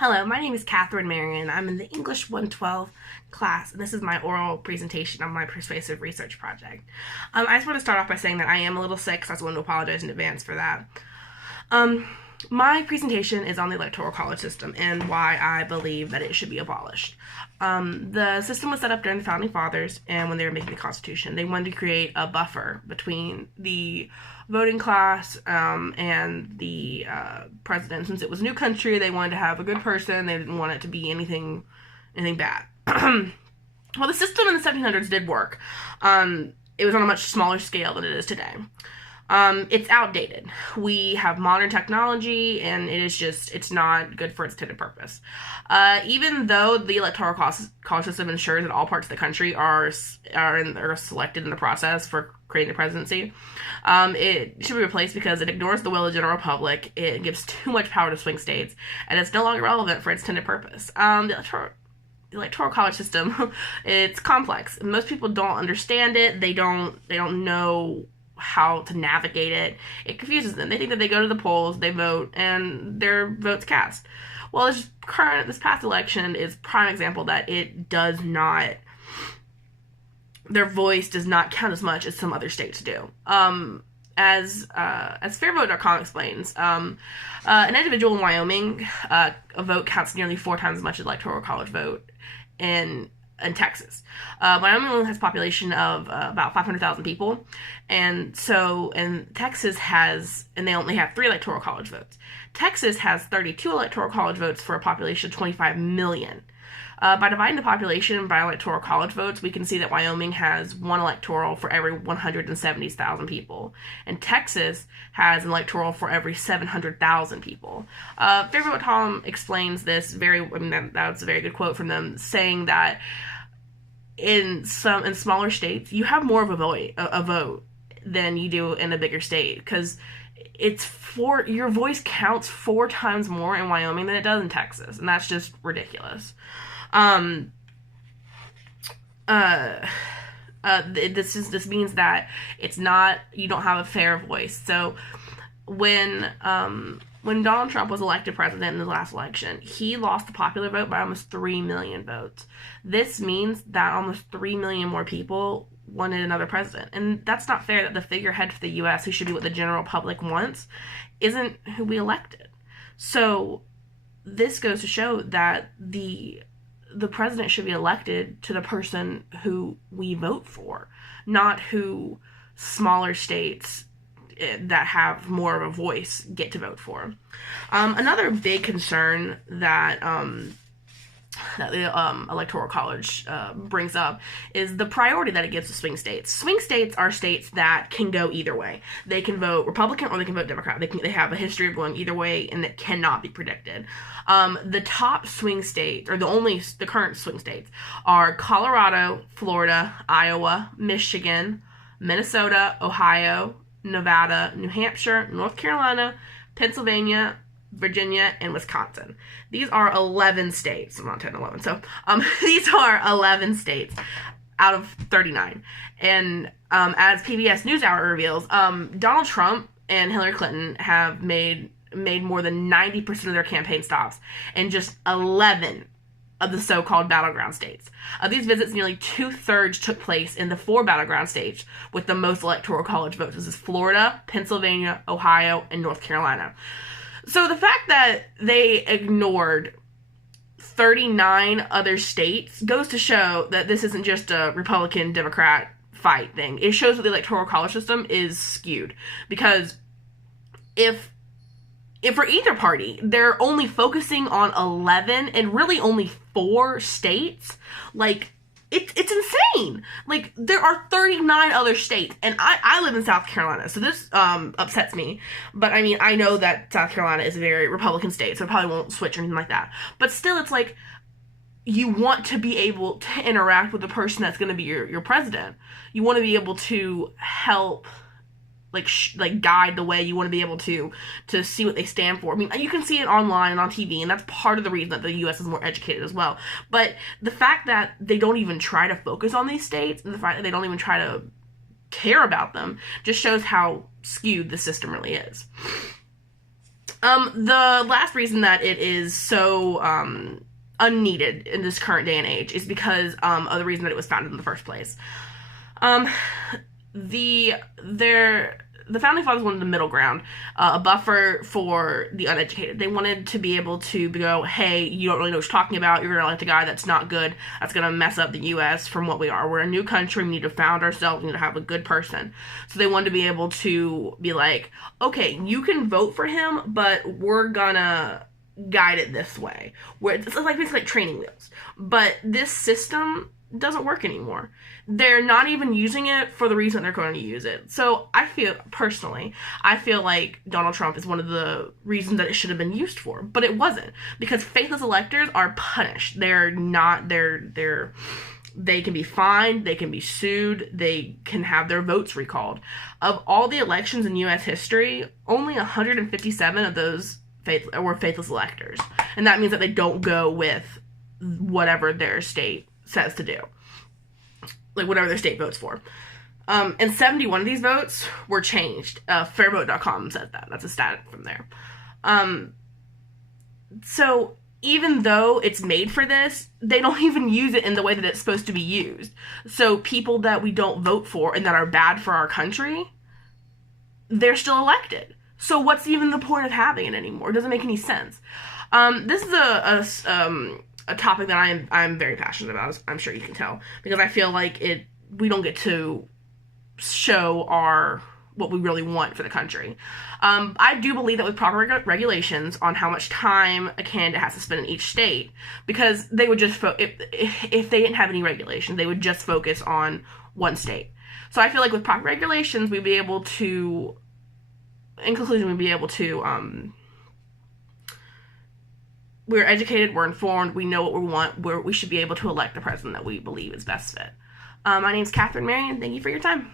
Hello, my name is Catharine Marion. I'm in the English 112 class, and this is my oral presentation on my persuasive research project. I just want to start off by saying that I am a little sick, so I just want to apologize in advance for that. My presentation is on the electoral college system and why I believe that it should be abolished. The system was set up during the Founding Fathers, and when they were making the Constitution, they wanted to create a buffer between the voting class and the president. Since it was a new country, they wanted to have a good person. They didn't want it to be anything bad. Well, the system in the 1700s did work. It was on a much smaller scale than it is today. It's outdated. We have modern technology, and it's not good for its intended purpose. Even though the electoral college system ensures that all parts of the country are selected in the process for creating the presidency, it should be replaced because it ignores the will of the general public, it gives too much power to swing states, and it's no longer relevant for its intended purpose. The electoral college system, it's complex. Most people don't understand it. They don't know how to navigate it. It confuses them. They think that they go to the polls, they vote, and their vote's cast. Well, this past election is a prime example that it does not, their voice does not count as much as some other states do. As fairvote.com explains, an individual in Wyoming, a vote counts nearly 4 times as much as electoral college vote in Texas. Wyoming only has a population of about 500,000 people, and Texas has, and they only have 3 electoral college votes. Texas has 32 electoral college votes for a population of 25 million. By dividing the population by electoral college votes, we can see that Wyoming has 1 electoral for every 170,000 people, and Texas has an electoral for every 700,000 people. Fairvote.com explains this that's a very good quote from them, saying that in smaller states, you have more of a vote than you do in a bigger state, because your voice counts 4 times more in Wyoming than it does in Texas, and that's just ridiculous. This means that you don't have a fair voice. So when Donald Trump was elected president in the last election, he lost the popular vote by almost 3 million votes. This means that almost 3 million more people wanted another president. And that's not fair that the figurehead for the U.S., who should be what the general public wants, isn't who we elected. So this goes to show that the president should be elected to the person who we vote for, not who smaller states that have more of a voice get to vote for. Another big concern that the Electoral College brings up is the priority that it gives to swing states. Swing states are states that can go either way. They can vote Republican or they can vote Democrat. They have a history of going either way, and that cannot be predicted. The top swing states, or the current swing states, are Colorado, Florida, Iowa, Michigan, Minnesota, Ohio, Nevada, New Hampshire, North Carolina, Pennsylvania, Virginia, and Wisconsin. These are 11 states. I'm not 10, 11. So these are 11 states out of 39. And as PBS NewsHour reveals, Donald Trump and Hillary Clinton have made more than 90% of their campaign stops in just 11 of the so-called battleground states. Of these visits, nearly 2/3 took place in the 4 battleground states with the most electoral college votes. This is Florida, Pennsylvania, Ohio, and North Carolina. So the fact that they ignored 39 other states goes to show that this isn't just a Republican-Democrat fight thing. It shows that the electoral college system is skewed. Because if for either party, they're only focusing on 11 and really only 4 states, like, it's insane. Like, there are 39 other states, and I live in South Carolina, so this upsets me. But, I mean, I know that South Carolina is a very Republican state, so I probably won't switch or anything like that. But still, it's like, you want to be able to interact with the person that's going to be your president. You want to be able to help, like guide the way. You want to be able to see what they stand for. I mean, you can see it online and on TV, and that's part of the reason that the U.S. is more educated as well. But the fact that they don't even try to focus on these states, and the fact that they don't even try to care about them, just shows how skewed the system really is. The last reason that it is so unneeded in this current day and age is because of the reason that it was founded in the first place. The founding fathers wanted the middle ground, a buffer for the uneducated. They wanted to be able to go, hey, you don't really know what you're talking about. You're going to elect a guy that's not good. That's going to mess up the U.S. from what we are. We're a new country. We need to found ourselves. We need to have a good person. So they wanted to be able to be like, okay, you can vote for him, but we're going to guide it this way. Where it's like basically like training wheels. But this system doesn't work anymore. They're not even using it for the reason they're going to use it. So I feel like Donald Trump is one of the reasons that it should have been used for, but it wasn't, because faithless electors are punished. They can be fined, they can be sued, they can have their votes recalled. Of all the elections in U.S. history, only 157 of those were faithless electors, and that means that they don't go with whatever their state says to do, like whatever their state votes for. And 71 of these votes were changed. Fairvote.com said that. That's a stat from there. So even though it's made for this, they don't even use it in the way that it's supposed to be used. So people that we don't vote for and that are bad for our country, they're still elected. So what's even the point of having it anymore? It doesn't make any sense. This is a topic that I'm very passionate about, as I'm sure you can tell, because I feel like we don't get to show what we really want for the country. I do believe that with proper regulations on how much time a candidate has to spend in each state, because they would just if they didn't have any regulations, they would just focus on one state. So I feel like with proper regulations, we'd be able to, in conclusion, we're educated, we're informed, we know what we want, we should be able to elect the president that we believe is best fit. My name's Catharine, Marion. Thank you for your time.